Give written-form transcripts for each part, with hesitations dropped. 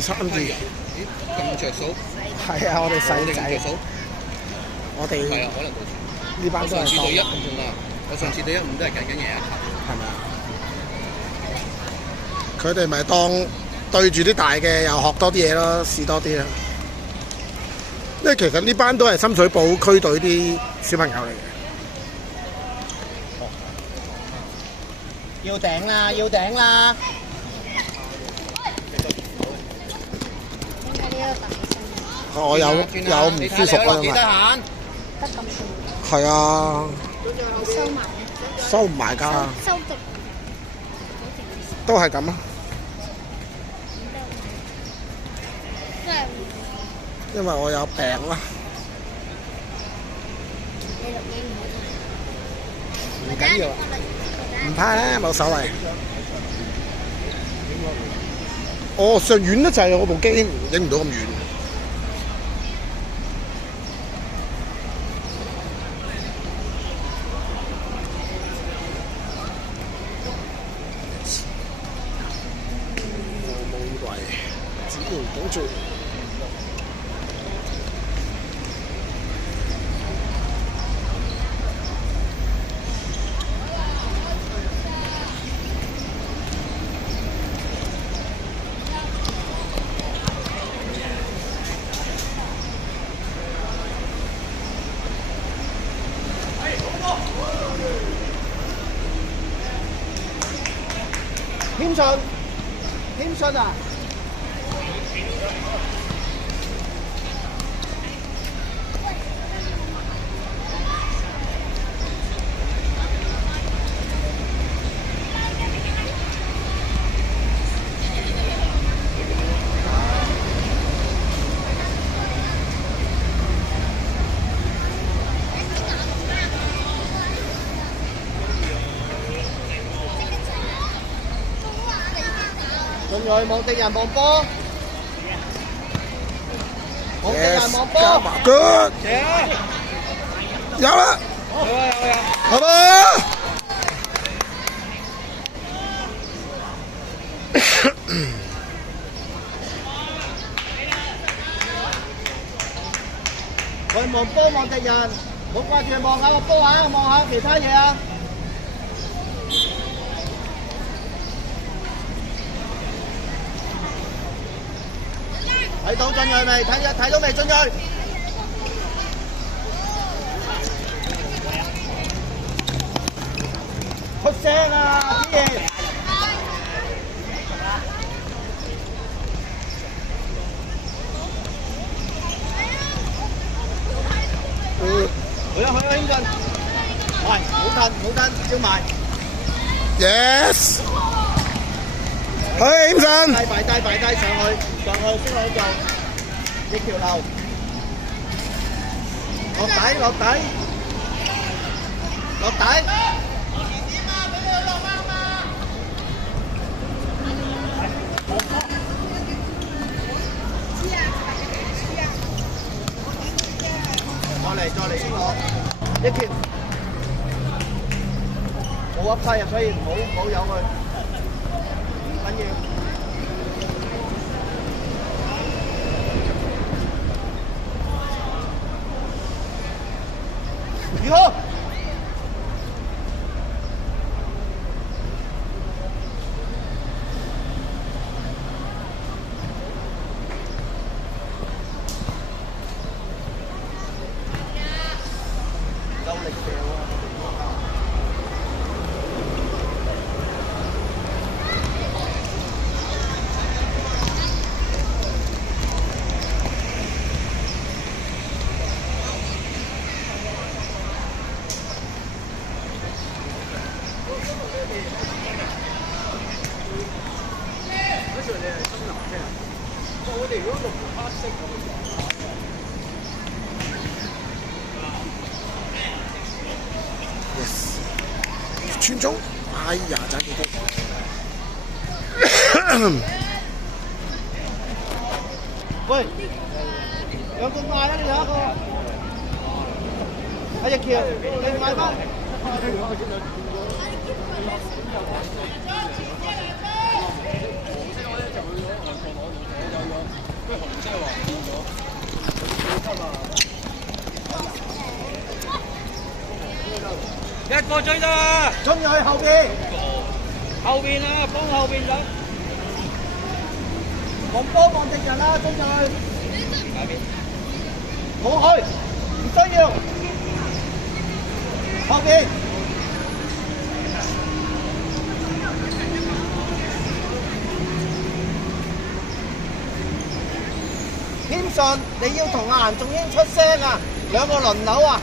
2、3字。咦，咁着數？係啊，我哋細仔。我哋係啊，可能到時。呢班都係上次對1-5啊，我上次對1-5都係計緊嘢啊。係咪啊？佢哋咪當對住啲大嘅，又學多啲嘢咯，試多啲啦。因為其實呢班都係深水埗區隊啲小朋友嚟嘅。要頂啦，要頂啦！我有唔舒服啊，因為得咁少。係啊，收埋收唔埋㗎，收極。都係咁啊。真係因為我有病啦。你錄影唔好睇。唔緊要啊，唔怕啦，冇所謂。哦，上遠得滯啊！我部機影唔到咁遠。我冇以為，只要保住。謙信啊！進去望敵人望波，望敵人望波。Good，有啦，好啦。去望波望敵人，唔好掛住望下個波啊，望下其他嘢啊。睇到進鋭未？睇到未？進鋭！出聲啊！啲嘢！去啊！興進！係，唔好褪，照埋。Yes。去謙信。帶上去先可以做，逆橋流，落底，再嚟先攞，一橋，冇噏晒入，所以唔好有佢，唔緊要。以後夠力嘅喎。我哋如果綠黑色Yes， 村中，哎呀，爭啲啲。喂，有個嗌啦，你有一個，阿隻橋，你嗌翻。個追得啦，衝入去後邊，後邊啊，幫後邊人，望波望敵人啦，衝入去，冇去，唔需要，後邊。謙信，你要同阿顏仲英出聲啊！兩個輪流啊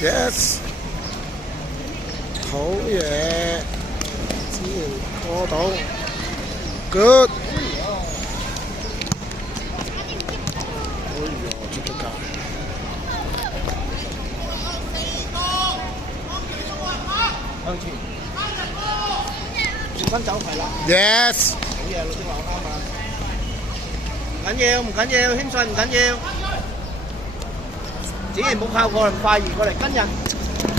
！Yes， 好嘢，只然過到 ，good。哎呦，出咗界。向前，轉身走係啦。Yes， 好嘢，老師話啱啊！唔緊要，唔緊要，謙信唔緊要。只然唔好靠過嚟咁快，而過嚟跟人。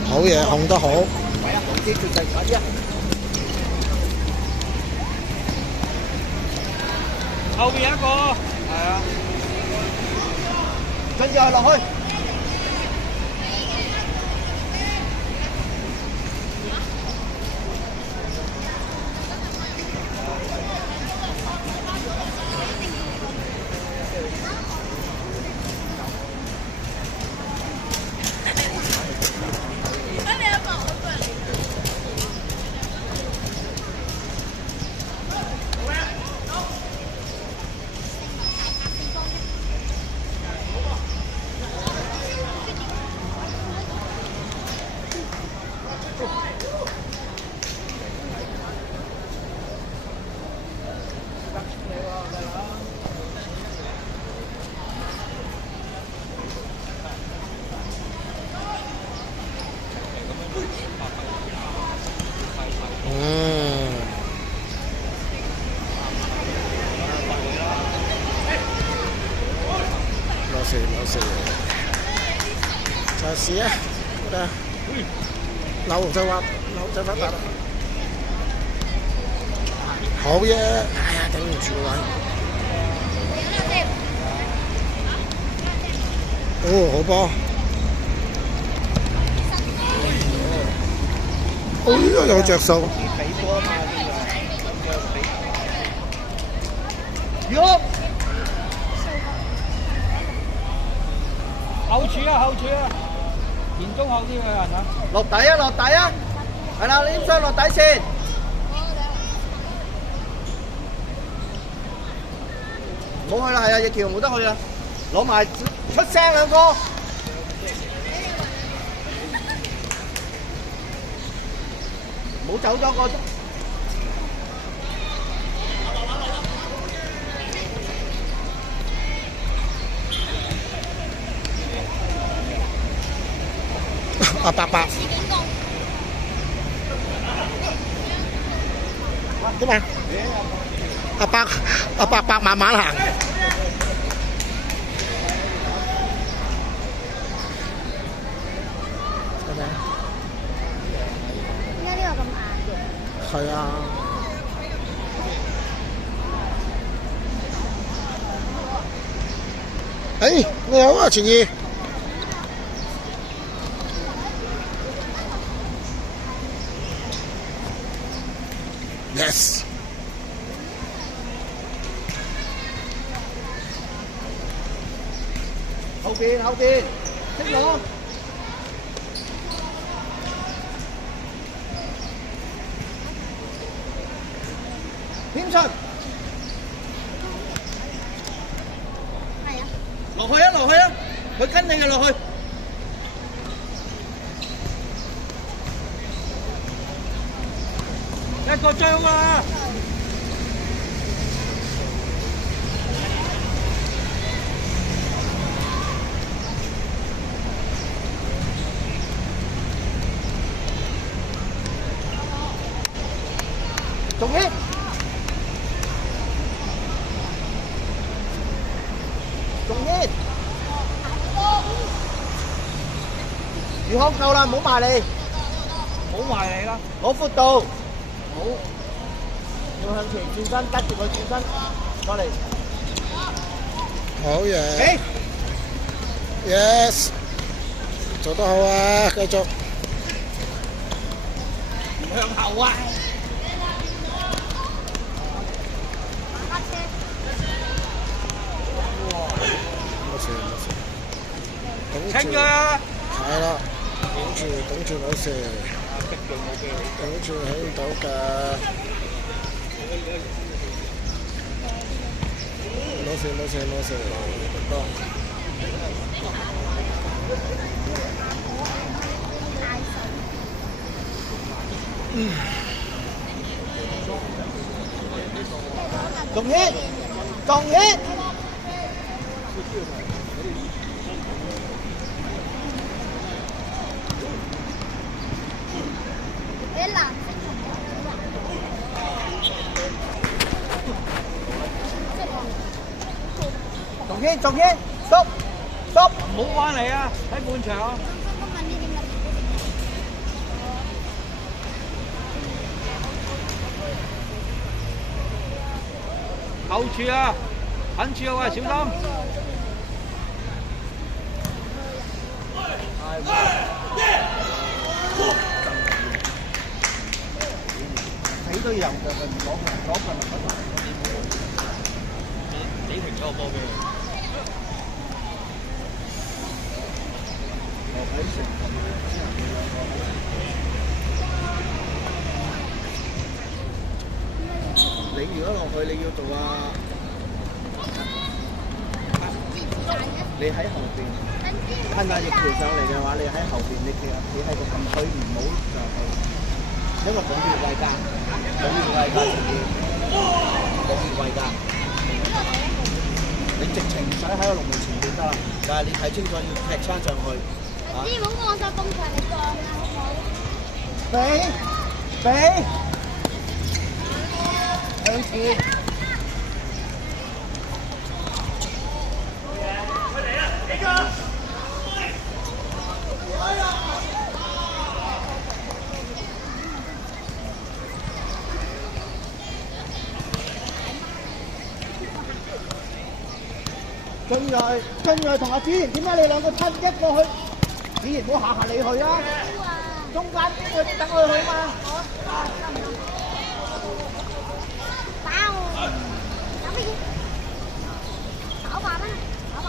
好嘢，控得好。係啊，好啲，絕對快啲啊！後邊一個。係啊。跟住落去。冇事，就試啊，得，扭就滑，扭就發達啦。好嘢，哎呀，頂唔住個位。哦，好波。哎呀，有着數。喐！後柱啊，後柱啊，前中後啲嘅人啊，落底啊，落底啊，係啦，你點想落底線？冇去啦，係啊，翼橋冇得去啦，攞埋出聲兩個，冇走咗個。阿伯伯，點啊？阿伯伯慢慢行。係咪？點解呢個咁硬嘅？係啊。誒，你好啊，全義。Yes。後邊，後邊，識攞。謙信。係啊。落去啊，落去啊，佢跟你嘅落去。一個張啊！仲添，仲添，魚殼夠啦，唔好埋嚟，唔好埋嚟啦，攞闊度。好，要向前轉身，跟住佢轉身，過嚟。好嘢。Yes， 做得好啊！繼續。唔向後啊！冇事冇事。清佢啊！係啦，頂住冇事。頂住起唔到㗎。冇事冇事冇事，多。仲hit，仲hit。你藍仲 hit，stop，唔好翻嚟啊！喺半場。後柱啊，近柱啊，喂，小心！死都要右腳嘅，唔攞腳唔得。你停咗個波俾佢。你如果落去，你要做啊！你喺後邊，噴下液條上嚟嘅話，你喺後邊，你企喺個禁區，唔好就係因為保護位㗎，保護位㗎。你直情唔使喺個龍門前邊得啦，但係你睇清楚要踢翻上去。唔好望晒咁長嚟撞啊，好唔好？俾向前。跟住同阿子賢，點解你兩個吞一個去？子賢唔好下你去啊！中間邊佢等佢去嘛。打我！打乜嘢？打橫啦！打橫！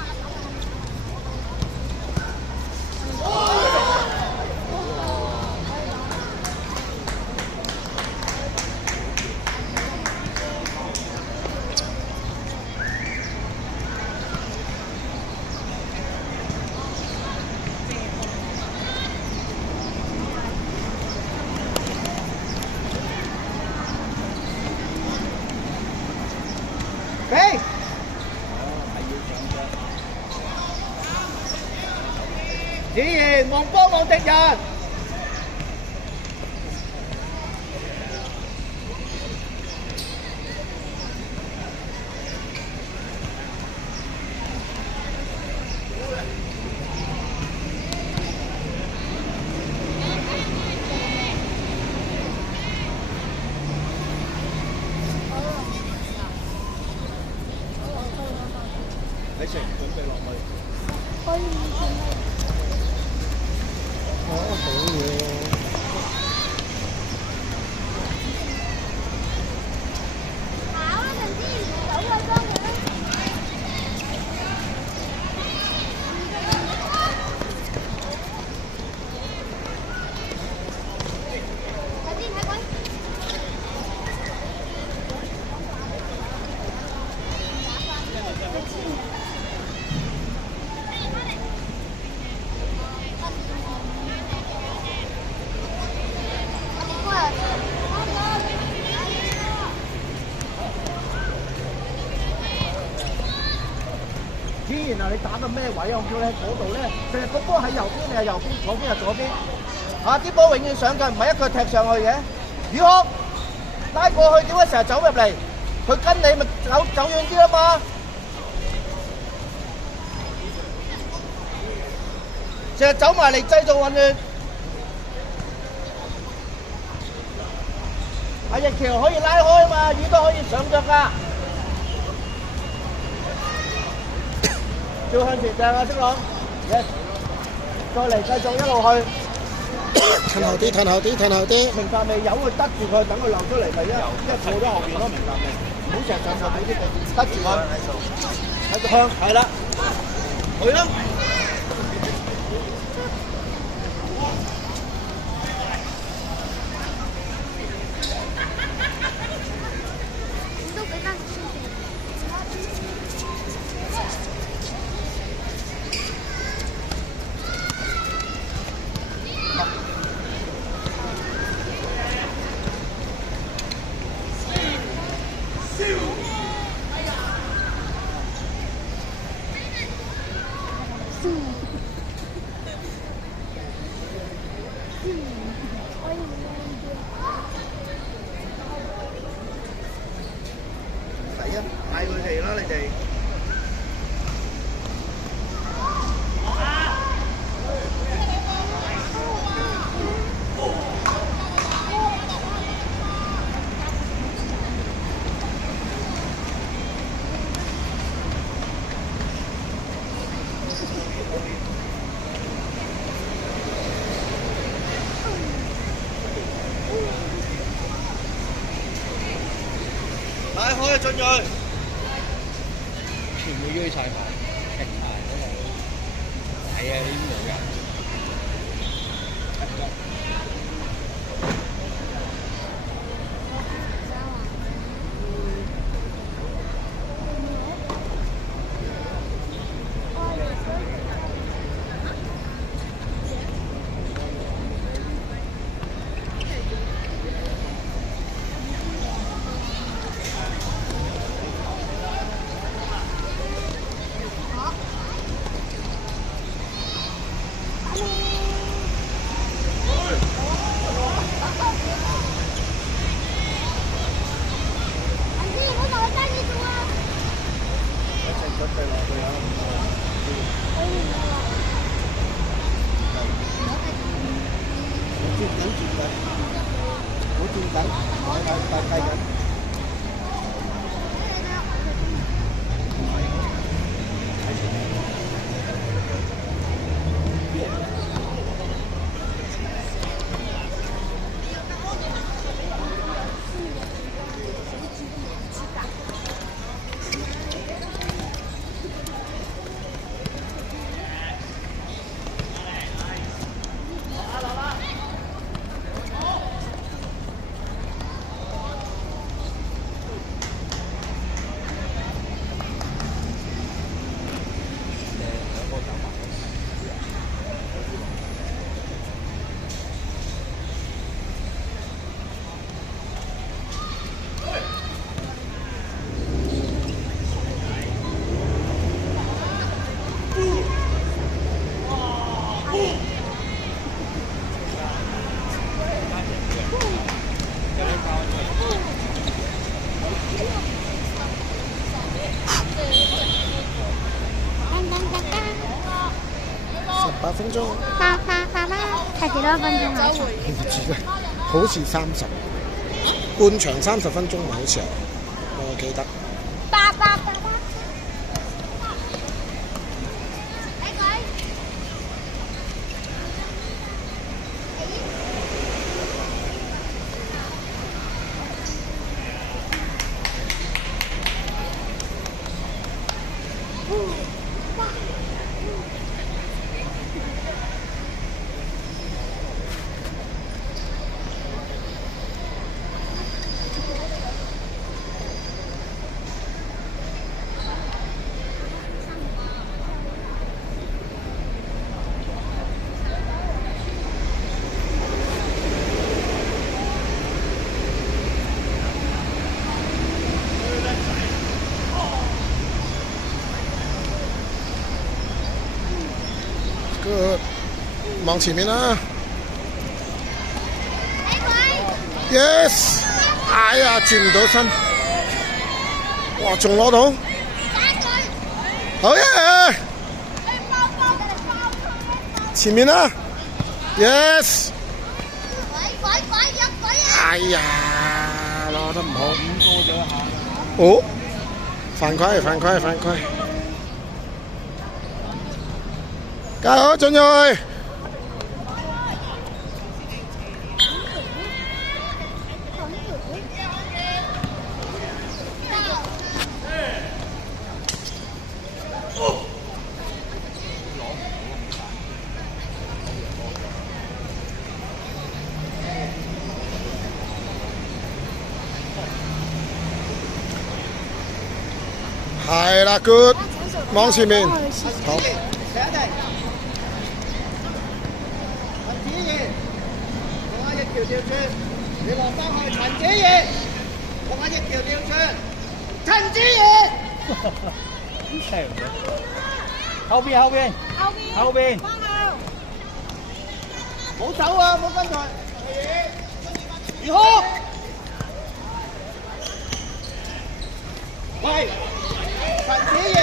子賢望波望敵人，你成準備落去。可以好嘢喎！跑啦，陣先走去幫佢啦。睇先睇佢。子賢啊，你打到咩位啊？我叫你喺嗰度咧，成日個波喺右邊，你係右邊；左邊係左邊。啊！啲波永遠上嘅，唔係一腳踢上去嘅。宇學拉過去，點解成日走入嚟？佢跟你咪走遠啲啦嘛。成日走埋嚟製造混亂。阿隻橋可以拉開嘛，魚都可以上腳㗎。照向前掟啊，識朗。Yes。再嚟繼續一路去。褪後啲，褪後啲，褪後啲。明白未？有佢得住佢，等佢流出嚟咪一過咗後邊咯，明白未？唔好成日上頭俾啲得住佢，喺度向，係啦，去啦。都幾得意。第一嗌佢哋啦，你哋。拉開進去。全部鋥晒埋，停埋嗰度。係啊，呢啲冇人。18分鐘。爸爸，係幾多分鐘啊？唔知咧，好似30，半場30分鐘咪好似係，我記得。爸爸。望前面啦 ！Yes！ 哎呀，轉唔到身，哇，仲攞到，好嘢！前面啦 ！Yes！ 哎呀！分唔好。多咗一下。哦，犯規，犯規，犯規！加油，進鋭！係啦 ，good， 往前面，好。停一停。陳子賢，落下一條吊轉，你落翻去。陳子賢，落下一條吊轉。陳子賢，長嘅。後邊，後邊，後邊。冇走啊，冇跟佢。余康，喂。陳子賢，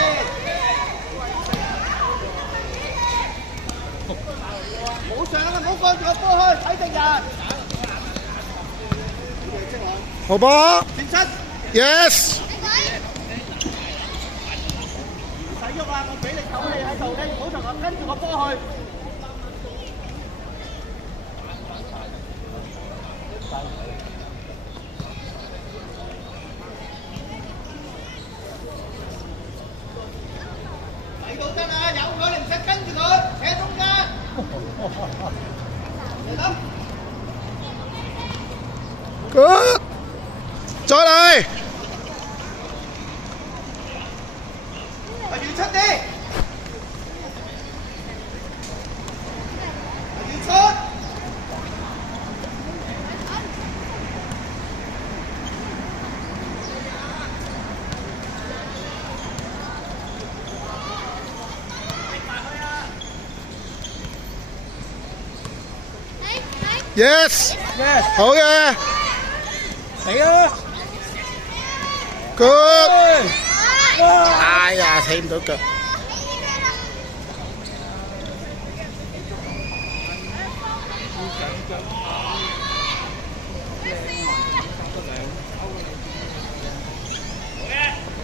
冇上啊！冇放咗波去睇敵人。好波前身，yes。唔使喐啊！我俾你唞氣喺度，你唔好同我跟住個波去。睇到得啦，有佢你唔使跟住佢，企喺中間。嚟啦！ good， 再嚟。係要出啲，係要出。yes， Yes， 好嘅死啦！ ，good。哇！哎呀，起唔到腳。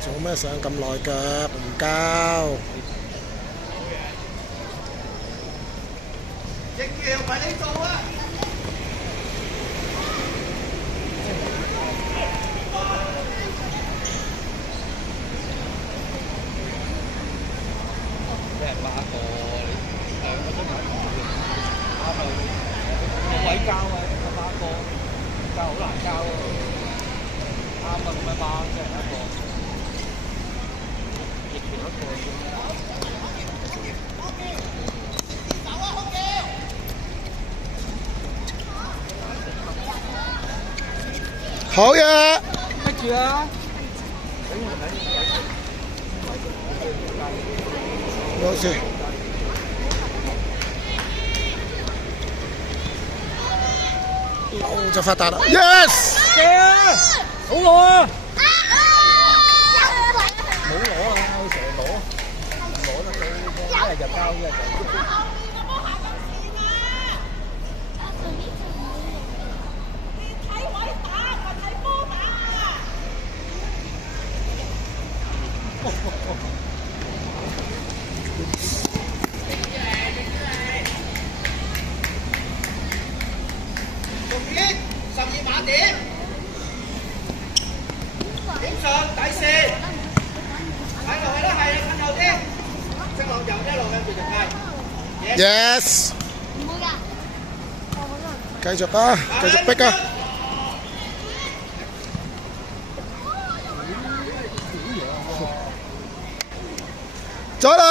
做咩上咁耐腳？唔交。亦橋唔係你做啊！俾人孖過，你兩個都買唔到，啱啊！個位交啊，孖過，交好難交啊！啱啊，咁樣孖即係一個，逆橋一個。 好嘢！逼住啊！冇事。就發達啦 ！Yes！ 嘅啊！好攞啊！冇攞啊！佢成日攞，攞得到，一日就交，一日就。 重點12碼點，點上底線，睇落去啦，係啊，褪後啲，升落右一路向住條街。Yes！ 繼續啊，繼續逼啊！再嚟！